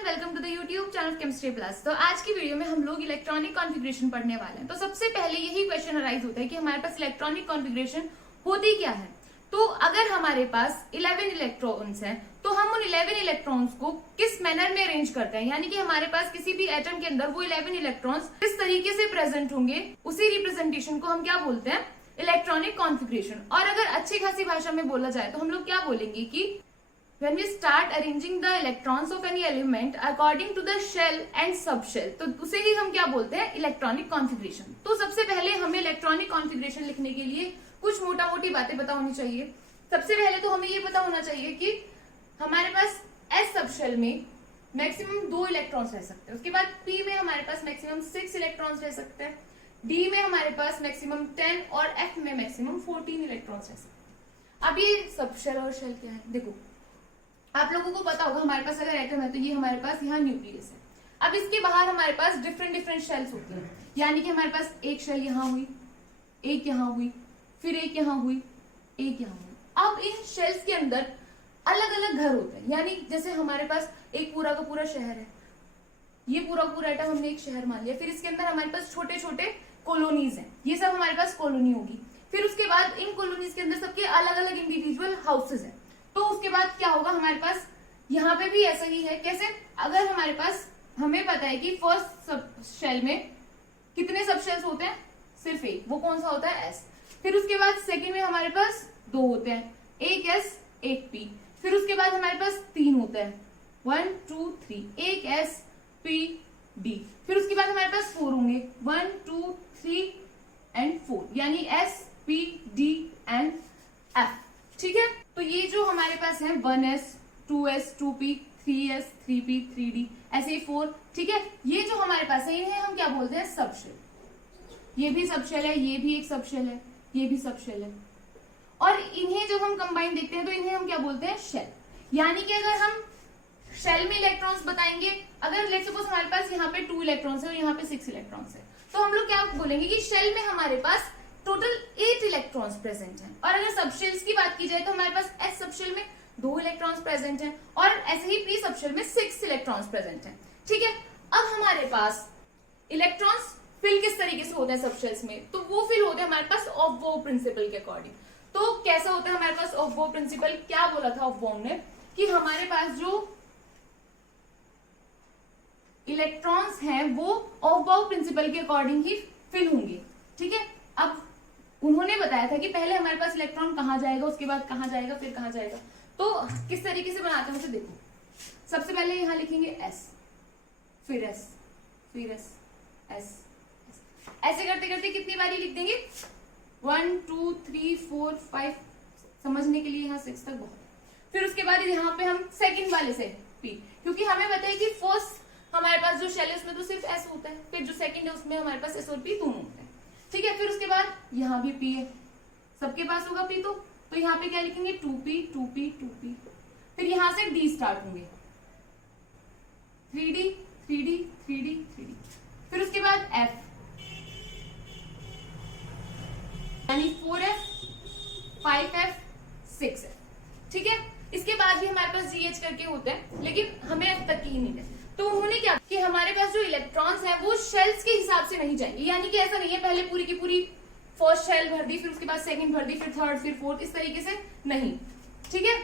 Everyone, welcome to the YouTube channel chemistry plus. तो आज की वीडियो में हम लोग इलेक्ट्रॉनिक कॉन्फ़िगरेशन पढ़ने वाले हैं। तो सबसे पहले यही क्वेश्चन अराइज होता है कि हमारे पास इलेक्ट्रॉनिक कॉन्फ़िगरेशन होती क्या है। तो अगर हमारे पास 11 इलेक्ट्रॉन्स हैं तो हम उन 11 इलेक्ट्रॉन्स को किस मैनर में अरेंज करते हैं, यानी कि हमारे पास किसी भी एटम के अंदर वो 11 इलेक्ट्रॉन्स किस तरीके से प्रेजेंट होंगे, उसी रिप्रेजेंटेशन को हम क्या बोलते हैं, इलेक्ट्रॉनिक कॉन्फ़िगरेशन। और अगर अच्छी खासी भाषा में बोला जाए तो हम लोग क्या बोलेंगे कि when we start arranging the electrons of any element according to the shell and subshell, तो उसे ही हम क्या बोलते हैं, इलेक्ट्रॉनिक कॉन्फ़िगरेशन। तो सबसे पहले हमें इलेक्ट्रॉनिक कॉन्फ़िगरेशन लिखने के लिए कुछ मोटा मोटी बातें पता होनी चाहिए। सबसे पहले तो हमें ये पता होना चाहिए कि हमारे पास एस सबशेल में मैक्सिमम 2 इलेक्ट्रॉन्स रह सकते हैं। उसके बाद पी में हमारे पास मैक्सिमम 6 इलेक्ट्रॉन्स रह सकते हैं, डी में हमारे पास मैक्सिमम 10 और एफ में मैक्सिमम 14 इलेक्ट्रॉन्स रह सकते हैं। अब ये सबशेल और शेल क्या है, देखो आप लोगों को पता होगा, हमारे पास अगर एटम है तो ये हमारे पास यहाँ न्यूक्लियस है। अब इसके बाहर हमारे पास डिफरेंट शेल्स होती हैं, यानी कि हमारे पास एक शेल यहाँ हुई, एक यहाँ हुई, फिर एक यहाँ हुई, एक यहाँ हुई। अब इन शेल्स के अंदर अलग अलग घर होते हैं, यानी जैसे हमारे पास एक पूरा का पूरा शहर है, ये पूरा पूरा एटम हमने एक शहर मान लिया। फिर इसके अंदर हमारे पास छोटे छोटे कॉलोनीज हैं, ये सब हमारे पास कॉलोनी होगी। फिर उसके बाद इन कॉलोनीज के अंदर सबके अलग अलग इंडिविजुअल हाउसेज हैं। तो उसके बाद क्या होगा, हमारे पास यहाँ पे भी ऐसा ही है। कैसे, अगर हमारे पास, हमें पता है कि फर्स्ट सब शेल में कितने सब शेल्स होते हैं, सिर्फ एक, वो कौन सा होता है, एस। फिर उसके बाद सेकंड में हमारे पास 2 होते हैं, एक एस एक पी। फिर उसके बाद हमारे पास 3 होते हैं, 1 2 3, एक एस पी डी। फिर उसके बाद हमारे पास 4 होंगे, 1 2 3 एंड 4, यानी S P D and F. ठीक है, तो ये जो हमारे पास है 1s 2s 2p 3s 3p 3d, ऐसे ही 4। ठीक है, ये जो हमारे पास है इन्हें हम क्या बोलते हैं, सबशेल। ये भी सबशेल है, ये भी एक सबशेल है, ये भी सबशेल है। और इन्हें जब हम कंबाइन देखते हैं तो इन्हें हम क्या बोलते हैं, शेल। यानी कि अगर हम शेल में इलेक्ट्रॉन्स बताएंगे, अगर लेट्स सपोज हमारे पास यहाँ पे 2 इलेक्ट्रॉन्स है और यहाँ पे 6 इलेक्ट्रॉन्स है, तो हम लोग क्या बोलेंगे कि शेल में हमारे पास टोटल 8 इलेक्ट्रॉन्स प्रेजेंट हैं। और अगर सबशेल्स की बात की जाए तो हमारे पास एस सबशेल में 2 इलेक्ट्रॉन्स प्रेजेंट हैं और ऐसे ही पी सबशेल में 6 इलेक्ट्रॉन्स प्रेजेंट हैं। ठीक है, अब हमारे पास इलेक्ट्रॉन्स फिल किस तरीके से होते हैं सबशेल्स में, तो वो फिल होते हैं हमारे पास ऑफ बॉ प्रिंसिपल के अकॉर्डिंग। तो कैसा होता है हमारे पास ऑफ बॉ प्रिंसिपल, क्या बोला था ऑफ बॉ ने कि हमारे पास जो इलेक्ट्रॉन्स हैं वो ऑफ बॉ प्रिंसिपल के अकॉर्डिंग ही फिल होंगे। ठीक है, अब उन्होंने बताया था कि पहले हमारे पास इलेक्ट्रॉन कहाँ जाएगा, उसके बाद कहाँ जाएगा, फिर कहाँ जाएगा। तो किस तरीके से बनाते हैं उसे देखो। सबसे पहले यहाँ लिखेंगे S, फिर S, फिर S, S, S। ऐसे करते करते कितनी बारी लिख देंगे, 1 2 3 4 5, समझने के लिए यहाँ 6 तक बहुत। फिर उसके बाद यहाँ पे हम सेकंड वाले से P, क्योंकि हमें पता है कि फर्स्ट हमारे पास जो शेल है उसमें तो सिर्फ S होता है, फिर जो सेकंड है उसमें हमारे पास S और P दोनों होते हैं। ठीक है, फिर उसके बाद यहाँ भी P है, सबके पास होगा P, तो यहाँ पे क्या लिखेंगे, 2p 2p 2p। फिर यहाँ से D स्टार्ट होंगे, 3d 3d 3d 3d। फिर उसके बाद F, यानी 4f 5f 6f। ठीक है, इसके बाद भी हमारे पास GH करके होते हैं, लेकिन हमें अब तक की नहीं है। तो उन्होंने क्या कि हमारे पास जो इलेक्ट्रॉन्स हैं वो शेल्स के हिसाब से नहीं जाएंगे, यानी कि ऐसा नहीं है पहले पूरी की पूरी फर्स्ट शेल भर दी, फिर उसके बाद सेकंड भर दी, फिर थर्ड, फिर फोर्थ, इस तरीके से नहीं। ठीक है,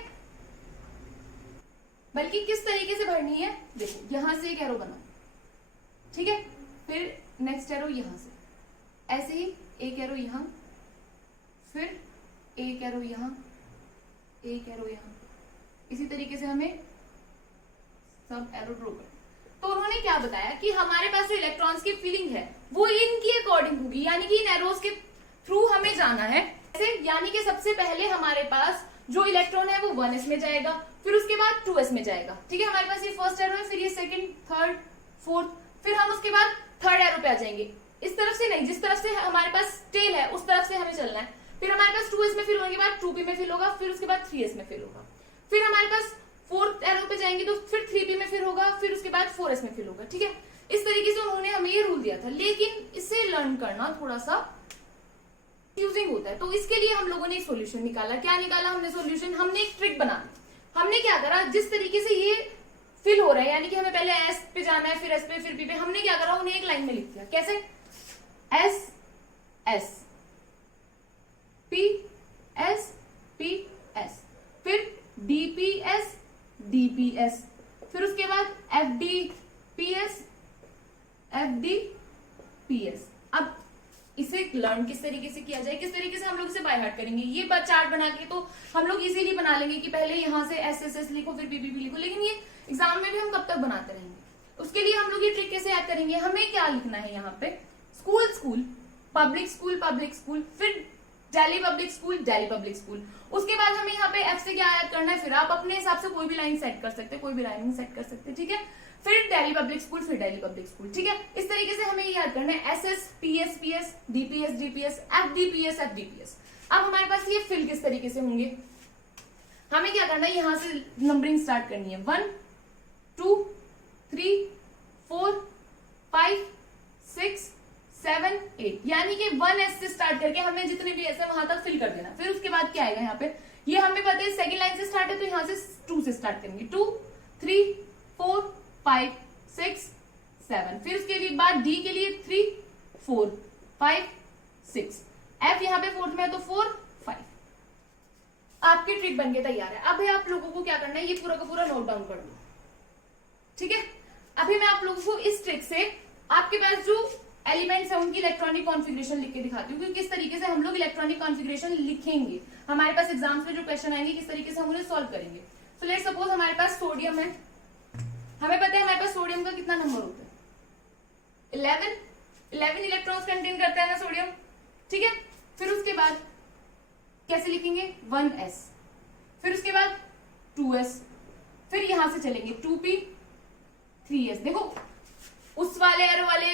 बल्कि किस तरीके से भरनी है, देखो यहां से एक एरो बना, ठीक है, फिर नेक्स्ट एरो यहां से, ऐसे ही एक एरो यहां, फिर एक एरो यहां, एक एरो यहां, इसी तरीके से हमें सब एरो ड्रॉ कर। तो उन्होंने क्या बताया कि हमारे पास जो इलेक्ट्रॉन्स की फिलिंग है वो इनकी अकॉर्डिंग होगी, यानी कि इन एरोज के थ्रू हमें जाना है। यानी कि सबसे पहले हमारे पास जो इलेक्ट्रॉन है वो 1s में जाएगा, फिर उसके बाद 2s में जाएगा। ठीक है, हमारे पास ये फर्स्ट एरो है, फिर ये सेकंड, थर्ड, फोर्थ, फिर हम उसके बाद थर्ड एरो पे आ जाएंगे। इस तरफ से नहीं, जिस तरफ से हमारे पास टेल है उस तरफ से हमें चलना है। फिर हमारे पास 2s में फिल होने के बाद 2p में फिल होगा, फिर उसके बाद 3s में फिल होगा। फिर हमारे पास फोर्थ एरो पे जाएंगे तो फिर 3p में फिर होगा, फिर उसके बाद 4s में फिल होगा। ठीक है, इस तरीके से उन्होंने हमें ये रूल दिया था, लेकिन इसे लर्न करना थोड़ा सा कंफ्यूजिंग होता है। तो इसके लिए हम लोगों ने एक सॉल्यूशन निकाला। क्या निकाला हमने सॉल्यूशन, हमने एक ट्रिक बना दी। हमने क्या करा, जिस तरीके से ये फिल हो रहा है, यानी कि हमें पहले पे जाना है, फिर एस पे, फिर पी पे, हमने क्या करा, उन्हें एक लाइन में लिख दिया। कैसे? S S P S P S, फिर डीपीएस डीपीएस, फिर उसके बाद एफडीपीएस एफडीपीएस। अब इसे लर्न किस तरीके से किया जाए, किस तरीके से हम लोग इसे बाय हार्ट करेंगे, ये चार्ट बना के तो हम लोग इजीली बना लेंगे कि पहले यहां से एस एस एस लिखो, फिर पीपीपी लिखो, लेकिन ये एग्जाम में भी हम कब तक बनाते रहेंगे। उसके लिए हम लोग ये ट्रिक कैसे याद करेंगे, हमें क्या लिखना है यहाँ पे, school school, public school public school, फिर Delhi public school Delhi public school. उसके बाद हमें यहाँ पे एफ से क्या याद करना है, फिर आप अपने हिसाब से कोई भी लाइन सेट कर सकते हैं, कोई भी लाइन सेट कर सकते हैं, ठीक है। फिर दिल्ली पब्लिक स्कूल, फिर दिल्ली पब्लिक स्कूल, ठीक है। इस तरीके से हमें याद करना है S S P S P S DPS DPS FDPS FDPS. अब हमारे पास ये फिल किस तरीके से होंगे, हमें क्या करना है, यहां से नंबरिंग स्टार्ट करनी है, 1 2 3 4 5 6 7 8, यानी कि 1S से स्टार्ट करके हमें जितने भी ऐसे वहां तक फिल कर देना। फिर उसके बाद क्या आएगा, यहाँ पे ये हमें पता है सेकंड लाइन से स्टार्ट है, तो यहाँ से 2 से स्टार्ट करेंगे, 2 3 4 5 6 7, फिर उसके बाद डी के लिए 3 4 5 6, एफ यहाँ पे फोर्थ में है तो 4 5। आपकी ट्रिक बनके तैयार है। अब आप लोगों को क्या करना है, ये पूरा का पूरा नोट डाउन कर लो, ठीक है। अभी मैं आप लोगों को इस ट्रिक से आपके पास जो एलिमेंट्स है उनकी इलेक्ट्रॉनिक कॉन्फ़िगरेशन लिख के दिखाती हूँ कि किस तरीके से हम लोग इलेक्ट्रॉनिक कॉन्फ़िगरेशन लिखेंगे, हमारे पास एग्जाम्स में जो क्वेश्चन आएंगे किस तरीके से हम उन्हें सॉल्व करेंगे। सो लेट्स सपोज हमारे पास सोडियम है, हमें पता है हमारे पास सोडियम का कितना नंबर होता है, 11 इलेक्ट्रॉन्स कंटेन करता है ना सोडियम, ठीक है। फिर उसके बाद कैसे लिखेंगे, 1s, फिर उसके बाद 2s, फिर यहां से चलेंगे 2p 3s। देखो उस वाले एरो वाले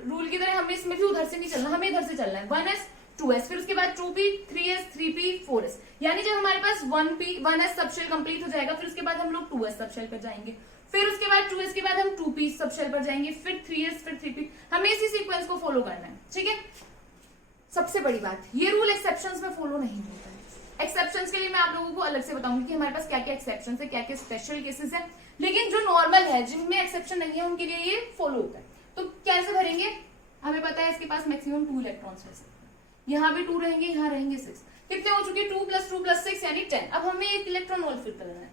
रूल की तरह हमें इसमें भी उधर से नहीं चलना, हमें इधर से चलना है, 1s 2s, फिर उसके बाद 2p 3s 3p 4s, यानी जब हमारे पास 1s सबशेल कंप्लीट हो जाएगा, फिर उसके बाद हम लोग 2s सबशेल पर जाएंगे, फिर उसके बाद 2s के बाद हम 2p सबशेल पर जाएंगे, फिर 3s फिर 3p, हमें इसी सीक्वेंस को फॉलो करना है, ठीक है। सबसे बड़ी बात, ये रूल एक्सेप्शंस में फॉलो नहीं होता है। एक्सेप्शंस के लिए मैं आप लोगों को अलग से बताऊंगी कि हमारे पास क्या क्या एक्सेप्शंस है, क्या क्या स्पेशल केसेस है, लेकिन जो नॉर्मल है जिनमें एक्सेप्शन नहीं है उनके लिए ये फॉलो होता है। तो कैसे भरेंगे, हमें पता है इसके पास मैक्सिमम 2 इलेक्ट्रॉन्स रह सकते हैं, यहाँ भी 2 रहेंगे, यहाँ रहेंगे 6, कितने हो चुके 2 + 2 + 6 यानी 10। अब हमें एक इलेक्ट्रॉन और फिल करना है,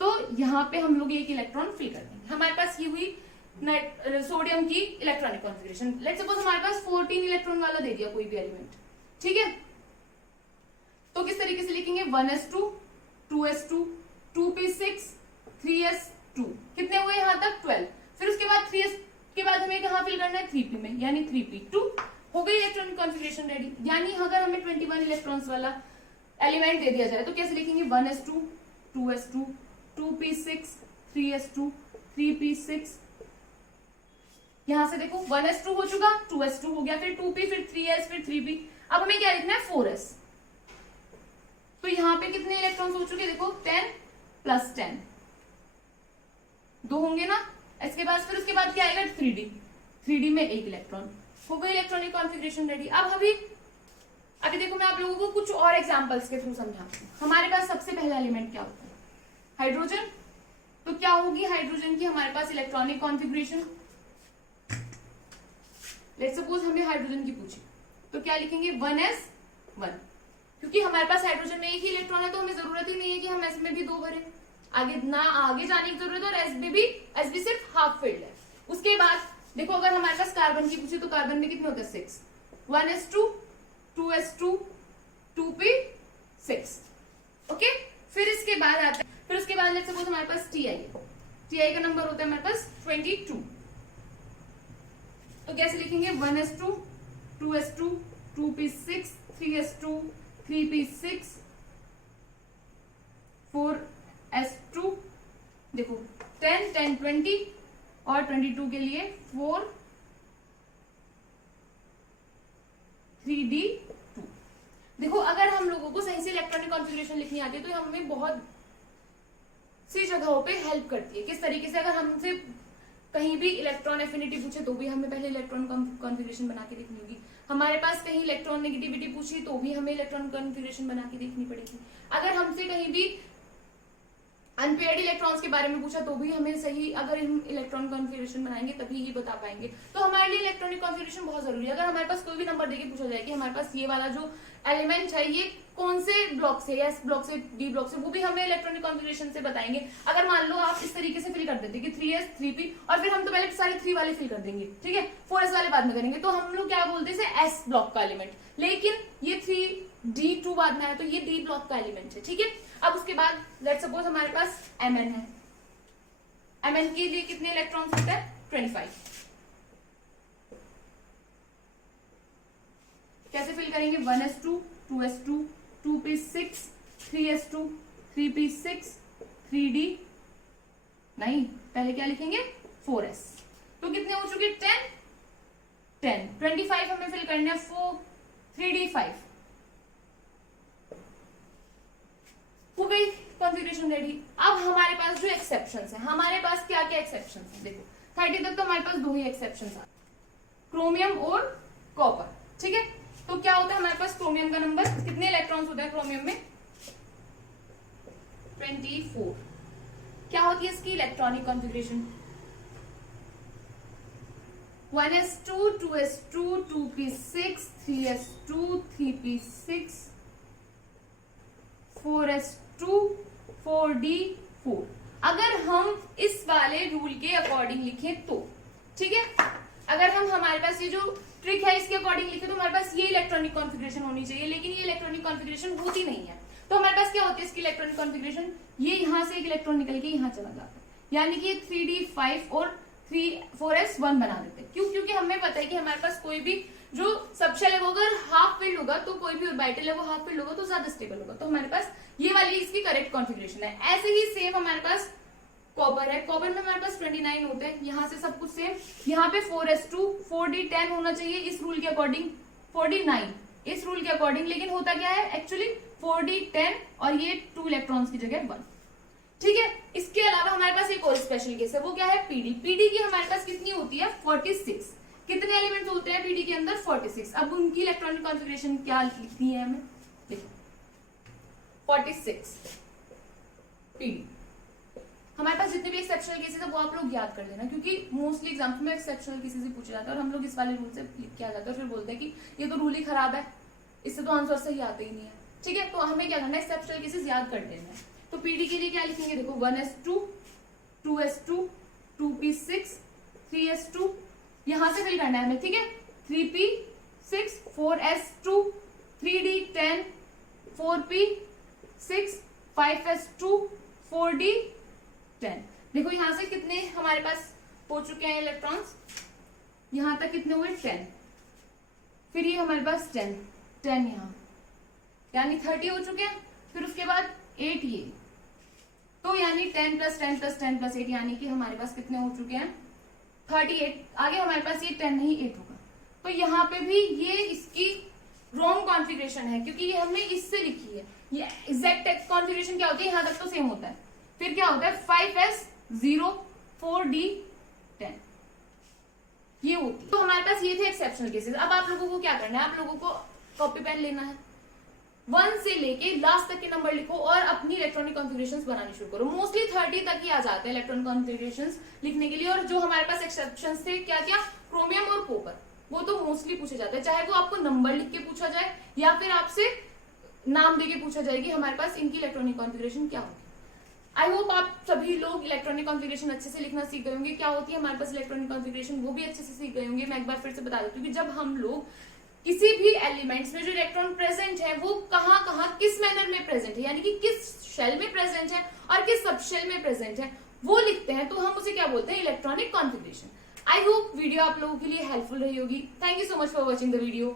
तो यहाँ पे हम लोग एक इलेक्ट्रॉन फिल कर देंगे। हमारे पास ये हुई सोडियम की इलेक्ट्रॉनिक कॉन्फ़िगरेशन। लेट्स सपोज हमारे पास 14 इलेक्ट्रॉन वाला दे दिया कोई भी एलिमेंट, ठीक है। तो किस तरीके से लिखेंगे, 1s2 2s2 2p6 3s2, कितने हुए यहाँ तक 12। फिर उसके बाद 3s के बाद हमें कहाँ फिल करना है, 3p में, यानी 3p2 हो गई इलेक्ट्रॉनिक कॉन्फ़िगरेशन रेडी। यानी अगर हमें 21 इलेक्ट्रॉन्स वाला एलिमेंट दे दिया जाए तो कैसे लिखेंगे, 1s2 2s2 2p6 3s2 3p6, यहां से देखो 1s2 हो चुका, 2s2 हो गया, फिर 2p फिर 3s फिर 3p। अब हमें क्या लिखना है, 4s। तो यहाँ पे कितने इलेक्ट्रॉन्स हो चुके, देखो 10 + 10 2 होंगे ना। इसके बाद फिर उसके बाद क्या आएगा, 3d में 1 इलेक्ट्रॉन, हो गई इलेक्ट्रॉनिक कॉन्फ़िगरेशन रेडी। अब अभी देखो मैं आप लोगों को कुछ और एग्जांपल्स के थ्रू समझाती हूँ। हमारे पास सबसे पहला एलिमेंट क्या होता है, हाइड्रोजन। तो क्या होगी हाइड्रोजन की हमारे पास इलेक्ट्रॉनिक कॉन्फ़िगरेशन, लेट्स सपोज हमें हाइड्रोजन की पूछी तो क्या लिखेंगे, 1s1, क्योंकि हमारे पास हाइड्रोजन में एक ही इलेक्ट्रॉन है तो हमें जरूरत ही नहीं है कि हम एस में भी 2 भरें, आगे जाने की जरूरत है, और एस भी सिर्फ हाफ फिल्ड है। उसके बाद देखो अगर हमारे पास कार्बन की पूछी तो कार्बन में कितने होते हैं, 6, 1s2 2s2 2p6, ओके। फिर इसके बाद आता है, फिर उसके बाद लेट्स सपोज हमारे पास टी आई का नंबर होता है हमारे पास 22, तो कैसे लिखेंगे, 1s2 2s2 2p6 3s2 3p6 4s2, देखो 10 10 20 और 22 के लिए 4 3d2। देखो अगर हम लोगों को सही से इलेक्ट्रॉनिक कॉन्फ़िगरेशन लिखनी आती है तो हमें बहुत सी जगहों पे हेल्प करती है। किस तरीके से, अगर हमसे कहीं भी इलेक्ट्रॉन एफिनिटी पूछे तो भी हमें पहले इलेक्ट्रॉन कॉन्फ़िगरेशन बना के देखनी होगी। हमारे पास कहीं इलेक्ट्रॉन नेगेटिविटी पूछी तो भी हमें इलेक्ट्रॉन कॉन्फ़िगरेशन बना के देखनी पड़ेगी। अगर हमसे कहीं भी अनपेयर्ड इलेक्ट्रॉन्स के बारे में पूछा तो भी हमें सही, अगर हम इलेक्ट्रॉनिक कॉन्फ़िगरेशन बनाएंगे तभी ये बता पाएंगे। तो हमारे लिए इलेक्ट्रॉनिक कॉन्फ़िगरेशन बहुत जरूरी है। अगर हमारे पास कोई भी नंबर देके पूछा जाए कि हमारे पास ये वाला जो एलिमेंट है ये कौन से ब्लॉक से, एस ब्लॉक से, डी ब्लॉक से, वो भी हमें इलेक्ट्रॉनिक कॉन्फ़िगरेशन से बताएंगे। अगर मान लो आप इस तरीके से फिल कर देते कि 3s 3p, और फिर हम तो पहले सारे 3 वाले फिल कर देंगे, ठीक है, 4s वाले बाद में करेंगे, तो हम लोग क्या बोलते हैं, एस ब्लॉक का एलिमेंट। लेकिन ये 3d2 बाद में आया तो ये डी ब्लॉक का एलिमेंट है, ठीक है। अब उसके बाद लेट्स सपोज हमारे पास mn है। mn के लिए कितने इलेक्ट्रॉन्स होते हैं, 25। कैसे फिल करेंगे, 1s2 2s2 2p6 3s2 3p6 3d, नहीं पहले क्या लिखेंगे, 4s। तो कितने हो चुके, 10 25 हमें फिल करना है, 4 3d5 हो गई कॉन्फ़िगरेशन रेडी। अब हमारे पास जो एक्सेप्शंस है, हमारे पास क्या क्या एक्सेप्शंस है, देखो 30 तक तो हमारे पास 2 ही एक्सेप्शंस है, क्रोमियम और कॉपर, ठीक है। तो क्या होता है हमारे पास, क्रोमियम का नंबर, कितने इलेक्ट्रॉन्स होते हैं क्रोमियम में, 24। क्या होती है इसकी electronic configuration, 1s2 2s2 2p6 3s2 3p6 4s2 4d4। अगर हम इस वाले रूल के अकॉर्डिंग लिखें तो, ठीक है, अगर हम हमारे पास ये जो ट्रिक है इसके अकॉर्डिंग लिखे तो हमारे पास ये इलेक्ट्रॉनिक कॉन्फ़िगरेशन होनी चाहिए, लेकिन ये इलेक्ट्रॉनिक कॉन्फ़िगरेशन होती नहीं है। तो हमारे पास क्या होती है इसकी इलेक्ट्रॉनिक कॉन्फ़िगरेशन, ये यहाँ से एक इलेक्ट्रॉन निकल के यहाँ चला जाता है, यानी कि 3d5 और 4s1 बना देते हैं। क्यों, क्योंकि हमें पता है कि हमारे पास कोई भी जो सबशेल है वो अगर हाफ फिल्ड होगा तो कोई भी ऑर्बिटल है वो हाफ फिल्ड होगा तो ज्यादा स्टेबल होगा। तो हमारे पास ये वाली इसकी करेक्ट कॉन्फ़िगरेशन है। ऐसे ही सेम हमारे पास कॉपर है, कॉपर में हमारे पास 29 होते हैं, यहाँ से सब कुछ सेम, यहाँ पे 4s2 4d10 होना चाहिए इस रूल के अकॉर्डिंग, 4d9 इस रूल के अकॉर्डिंग, लेकिन होता क्या है एक्चुअली 4d10 और ये 2 इलेक्ट्रॉन्स की जगह 1, ठीक है। इसके अलावा हमारे पास एक और स्पेशल केस है, वो क्या है, पीडी। पीडी की हमारे पास कितनी होती है, 46। कितने एलिमेंट्स होते हैं पीडी के अंदर, 46। अब उनकी इलेक्ट्रॉनिक कॉन्फ़िगरेशन क्या लिखनी है हमें, देखो 46 पीडी। हमारे पास जितने भी एक्सेप्शनल केसेस है वो आप लोग याद कर लेना, क्योंकि मोस्टली एग्जाम्पल में एक्सेप्शनल केसेस ही पूछे जाते हैं और हम लोग इस वाले रूल से लिख के आ जाते हैं और फिर बोलते हैं कि ये तो रूल ही खराब है, इससे तो आंसर सही आते ही नहीं है, ठीक है। तो हमें क्या करना है, एक्सेप्शनल केसेस याद कर लेना है। तो पीडी के लिए क्या लिखेंगे, देखो 1s2 2s2 2p6 3s2, यहां से फिल करना है हमें, ठीक है, 3p6 4s2 3d10 4p6 5s2 4d10। देखो यहां से कितने हमारे पास हो चुके हैं इलेक्ट्रॉन्स, यहां तक कितने हुए, 10, फिर ये हमारे पास 10 यहाँ, यानी 30 हो चुके हैं, फिर उसके बाद 8 ये, तो यानी 10 + 10 + 10 + 8, यानी कि हमारे पास कितने हो चुके हैं, 38। आगे हमारे पास ये 10 नहीं 8 होगा, तो यहाँ पे भी ये इसकी रॉन्ग कॉन्फ़िगरेशन है, क्योंकि ये हमने इससे लिखी है। ये एग्जैक्ट कॉन्फ़िगरेशन क्या होती है, यहाँ तक तो सेम होता है, फिर क्या होता है 5s0 4d10, ये होती है। तो हमारे पास ये थे एक्सेप्शनल केसेस। अब आप लोगों को क्या करना है, आप लोगों को कॉपी पेन लेना है, 1 से लेके लास्ट तक के नंबर लिखो और अपनी इलेक्ट्रॉनिक कॉन्फ़िगरेशंस बनानी शुरू करो। मोस्टली 30 तक ही आ जाते हैं इलेक्ट्रॉनिक कॉन्फ़िगरेशंस लिखने के लिए, और जो हमारे पास एक्सेप्शंस थे क्या क्या, क्रोमियम और कॉपर, वो तो मोस्टली पूछे जाते हैं, चाहे वो आपको नंबर लिख के पूछा जाए या फिर आपसे नाम देके पूछा जाए कि हमारे पास इनकी इलेक्ट्रॉनिक कॉन्फ़िगरेशन क्या होगी। आई होप आप सभी लोग इलेक्ट्रॉनिक कॉन्फ़िगरेशन अच्छे से लिखना सीख गए होंगे, क्या होती है हमारे पास इलेक्ट्रॉनिक कॉन्फ़िगरेशन वो भी अच्छे से सीख गए होंगे। मैं एक बार फिर से बता देती हूँ कि जब हम लोग किसी भी एलिमेंट्स में जो इलेक्ट्रॉन प्रेजेंट है वो कहाँ कहाँ किस मैनर में प्रेजेंट है, यानी कि किस शेल में प्रेजेंट है और किस सब शेल में प्रेजेंट है, वो लिखते हैं, तो हम उसे क्या बोलते हैं, electronic configuration. I hope video आप लोगों के लिए हेल्पफुल रही होगी। Thank you so much for watching the video.